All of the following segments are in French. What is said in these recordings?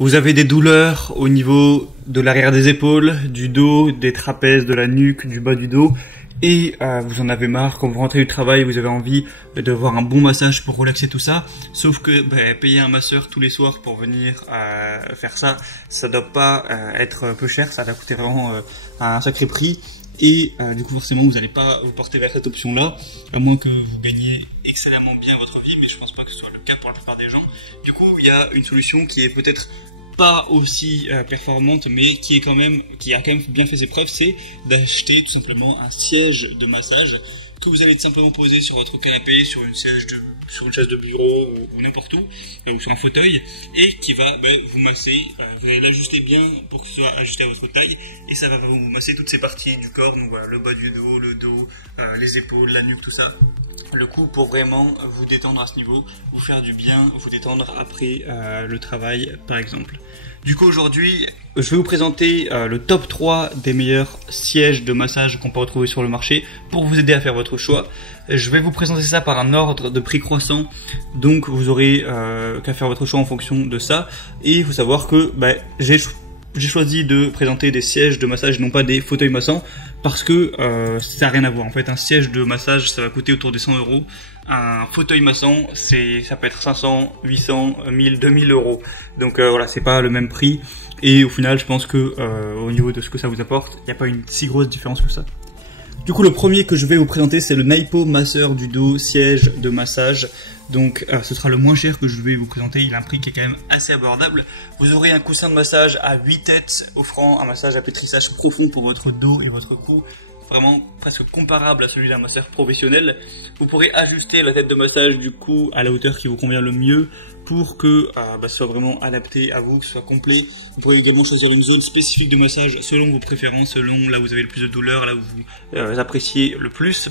Vous avez des douleurs au niveau de l'arrière des épaules, du dos, des trapèzes, de la nuque, du bas du dos, et vous en avez marre. Quand vous rentrez du travail, vous avez envie d'avoir un bon massage pour relaxer tout ça. Sauf que payer un masseur tous les soirs pour venir faire ça, ça doit pas être peu cher. Ça va coûter vraiment un sacré prix. Et du coup, forcément, vous n'allez pas vous porter vers cette option-là, à moins que vous gagniez excellemment bien votre vie, mais je pense pas que ce soit le cas pour la plupart des gens. Du coup, il y a une solution qui est peut-être pas aussi performante, mais qui a quand même bien fait ses preuves, c'est d'acheter tout simplement un siège de massage que vous allez tout simplement poser sur votre canapé, sur une chaise de bureau ou n'importe où, ou sur un fauteuil, et qui va vous masser. Vous allez l'ajuster bien pour que ce soit ajusté à votre taille, et ça va vous masser toutes ces parties du corps, donc voilà, le bas du dos, le dos, les épaules, la nuque, tout ça. Le coup pour vraiment vous détendre à ce niveau, vous faire du bien, vous détendre après le travail par exemple. Du coup aujourd'hui, je vais vous présenter le top 3 des meilleurs sièges de massage qu'on peut retrouver sur le marché pour vous aider à faire votre choix. Je vais vous présenter ça par un ordre de prix croissant, donc vous aurez qu'à faire votre choix en fonction de ça. Et il faut savoir que j'ai choisi de présenter des sièges de massage, non pas des fauteuils massants, parce que ça n'a rien à voir. En fait, un siège de massage, ça va coûter autour des 100 €. Un fauteuil massant, ça peut être 500, 800, 1000, 2000 €. Donc voilà, c'est pas le même prix. Et au final, je pense que au niveau de ce que ça vous apporte, il n'y a pas une si grosse différence que ça. Du coup, le premier que je vais vous présenter, c'est le Naipo Masseur du dos siège de massage. Donc, ce sera le moins cher que je vais vous présenter. Il a un prix qui est quand même assez abordable. Vous aurez un coussin de massage à 8 têtes, offrant un massage à pétrissage profond pour votre dos et votre cou. Vraiment presque comparable à celui d'un masseur professionnel. Vous pourrez ajuster la tête de massage du cou à la hauteur qui vous convient le mieux pour que ce soit vraiment adapté à vous, que ce soit complet. Vous pourrez également choisir une zone spécifique de massage selon vos préférences, selon là où vous avez le plus de douleur, là où vous appréciez le plus.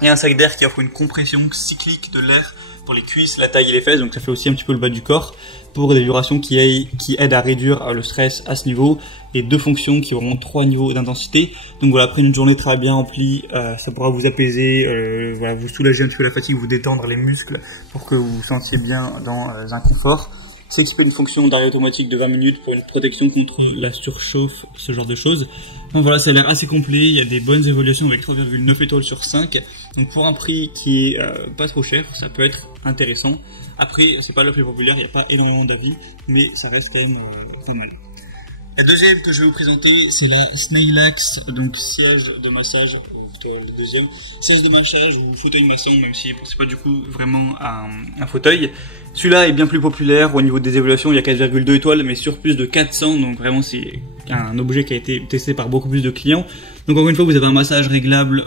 Il y a un sac d'air qui offre une compression cyclique de l'air pour les cuisses, la taille et les fesses, donc ça fait aussi un petit peu le bas du corps, pour des vibrations qui aident à réduire le stress à ce niveau, et 2 fonctions qui auront 3 niveaux d'intensité. Donc voilà, après une journée très bien remplie, ça pourra vous apaiser, voilà, vous soulager un petit peu la fatigue, vous détendre les muscles pour que vous vous sentiez bien dans un confort. C'est équipé d'une fonction d'arrêt automatique de 20 minutes pour une protection contre la surchauffe, ce genre de choses. Donc voilà, ça a l'air assez complet, il y a des bonnes évaluations avec 3,9 étoiles sur 5. Donc pour un prix qui est pas trop cher, ça peut être intéressant. Après, c'est pas le plus populaire, il n'y a pas énormément d'avis, mais ça reste quand même pas mal. La deuxième que je vais vous présenter, c'est la Snailax, donc siège de massage, le deuxième, siège de massage ou fauteuil massant, même si c'est pas du coup vraiment un fauteuil. Celui-là est bien plus populaire, au niveau des évaluations il y a 4,2 étoiles, mais sur plus de 400, donc vraiment c'est un objet qui a été testé par beaucoup plus de clients. Donc encore une fois, vous avez un massage réglable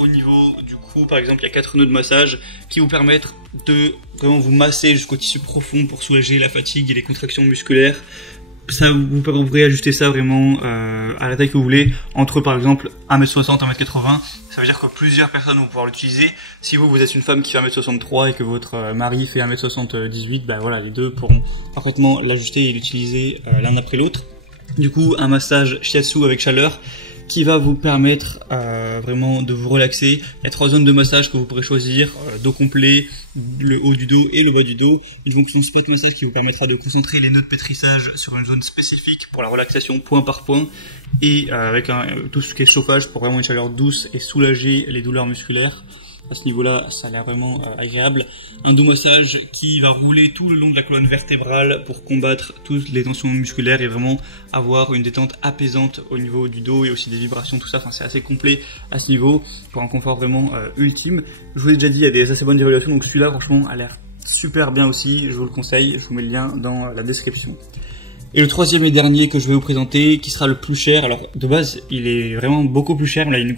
au niveau du cou, par exemple il y a 4 nœuds de massage qui vous permettent de vraiment vous masser jusqu'au tissu profond pour soulager la fatigue et les contractions musculaires. Ça, vous pourrez ajuster ça vraiment à la taille que vous voulez, entre par exemple 1m60, 1m80, ça veut dire que plusieurs personnes vont pouvoir l'utiliser. Si vous êtes une femme qui fait 1m63 et que votre mari fait 1m78, voilà, les deux pourront parfaitement l'ajuster et l'utiliser l'un après l'autre. Du coup, un massage shiatsu avec chaleur qui va vous permettre vraiment de vous relaxer. Il y a 3 zones de massage que vous pourrez choisir, dos complet, le haut du dos et le bas du dos. Une fonction spot massage qui vous permettra de concentrer les nœuds de pétrissage sur une zone spécifique pour la relaxation point par point, et avec tout ce qui est chauffage pour vraiment une chaleur douce et soulager les douleurs musculaires. À ce niveau-là, ça a l'air vraiment agréable. Un dos massage qui va rouler tout le long de la colonne vertébrale pour combattre toutes les tensions musculaires et vraiment avoir une détente apaisante au niveau du dos et aussi des vibrations, tout ça. Enfin, c'est assez complet à ce niveau pour un confort vraiment ultime. Je vous ai déjà dit, il y a des assez bonnes évaluations, donc celui-là, franchement, a l'air super bien aussi. Je vous le conseille, je vous mets le lien dans la description. Et le troisième et dernier que je vais vous présenter, qui sera le plus cher. Alors, de base, il est vraiment beaucoup plus cher. Là, il y a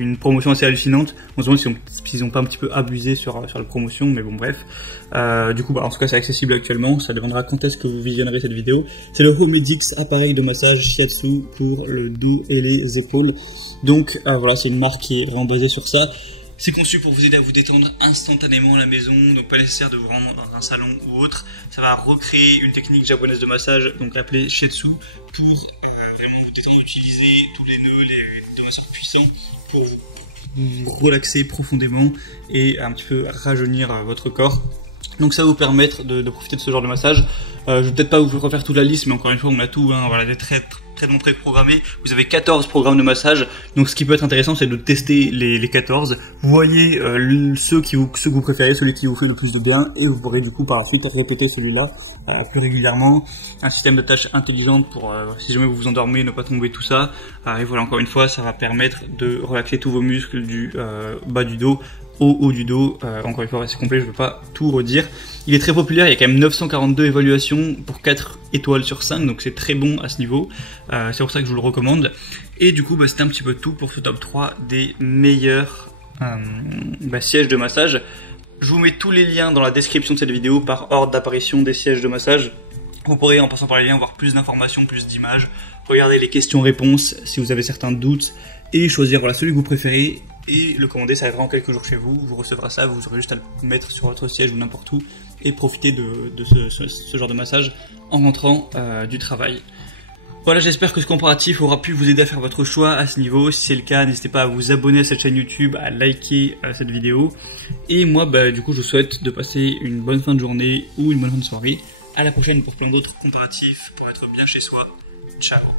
une promotion assez hallucinante. On se demande s'ils ont pas un petit peu abusé sur la promotion, mais bon, bref. Du coup, en tout cas, c'est accessible actuellement. Ça dépendra quand est-ce que vous visionnerez cette vidéo. C'est le Homedix appareil de massage shiatsu pour le dos et les épaules. Donc, voilà, c'est une marque qui est vraiment basée sur ça. C'est conçu pour vous aider à vous détendre instantanément à la maison, donc pas nécessaire de vous rendre dans un salon ou autre. Ça va recréer une technique japonaise de massage, donc appelée Shiatsu, pour vraiment vous détendre, utiliser tous les nœuds, de massage puissants pour vous relaxer profondément et un petit peu rajeunir votre corps. Donc ça va vous permettre de profiter de ce genre de massage. Je vais peut-être pas vous refaire toute la liste, mais encore une fois, on a tout, hein, voilà, des très bons préprogrammés. Vous avez 14 programmes de massage. Donc, ce qui peut être intéressant, c'est de tester les 14. Vous voyez ceux que vous préférez, celui qui vous fait le plus de bien, et vous pourrez du coup par la suite répéter celui-là plus régulièrement. Un système de tâches intelligente pour si jamais vous vous endormez, ne pas tomber, tout ça. Et voilà, encore une fois, ça va permettre de relaxer tous vos muscles du bas du dos au haut du dos. Encore une fois, c'est complet, je ne veux pas tout redire. Il est très populaire, il y a quand même 942 évaluations pour 4 étoiles sur 5, donc c'est très bon à ce niveau. C'est pour ça que je vous le recommande. Et du coup, c'était un petit peu tout pour ce top 3 des meilleurs sièges de massage. Je vous mets tous les liens dans la description de cette vidéo par ordre d'apparition des sièges de massage. Vous pourrez, en passant par les liens, voir plus d'informations, plus d'images, regarder les questions-réponses si vous avez certains doutes, et choisir celui que vous préférez, et le commander. Ça arrivera en quelques jours chez vous, vous recevrez ça, vous aurez juste à le mettre sur votre siège ou n'importe où, et profiter de ce genre de massage en rentrant du travail. Voilà, j'espère que ce comparatif aura pu vous aider à faire votre choix à ce niveau. Si c'est le cas, n'hésitez pas à vous abonner à cette chaîne YouTube, à liker cette vidéo. Et moi, du coup, je vous souhaite de passer une bonne fin de journée ou une bonne fin de soirée. À la prochaine pour plein d'autres comparatifs pour être bien chez soi. Ciao.